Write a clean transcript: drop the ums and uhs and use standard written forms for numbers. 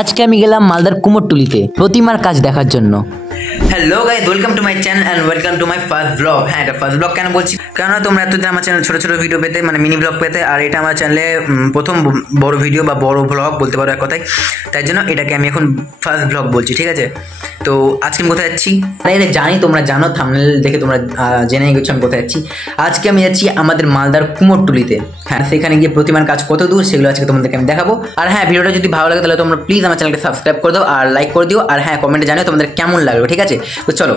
আজকে আমি গেলাম মালদার কুমোরটুলিতে প্রতিমার কাজ দেখার জন্য। Hello guys, welcome to my channel and welcome to my first blog. হ্যাঁ, এটা ফার্স্ট ব্লগ কেন বলছি, কারণ তোমরা এতদিন আমার চ্যানেল ছোটো ছোটো ভিডিও পেতে, মানে মিনি ব্লগ পেতে, আর এটা আমার চ্যানেলে প্রথম বড় ভিডিও বা বড় ব্লগ বলতে পারো এক কথায়। তাই জন্য এটাকে আমি এখন ফার্স্ট ব্লগ বলছি, ঠিক আছে? তো আজকে আমি কোথায় যাচ্ছি এটা জানি, তোমরা জানো, থাম্বনেল দেখে তোমরা জেনে গেছো আমি কোথায় যাচ্ছি। আজকে আমি যাচ্ছি আমাদের মালদার কুমোরটুলিতে। হ্যাঁ, সেখানে গিয়ে প্রতিমার কাজ কত দূর সেগুলো আজকে তোমাদেরকে আমি দেখাবো। আর হ্যাঁ, ভিডিওটা যদি ভালো লাগে তাহলে তোমরা প্লিজ আমার চ্যানেলকে সাবস্ক্রাইব করে দাও আর লাইক করে দিও। আর হ্যাঁ, কমেন্টে জানিও তোমাদের কেমন লাগলো, ঠিক আছে? তো চলো।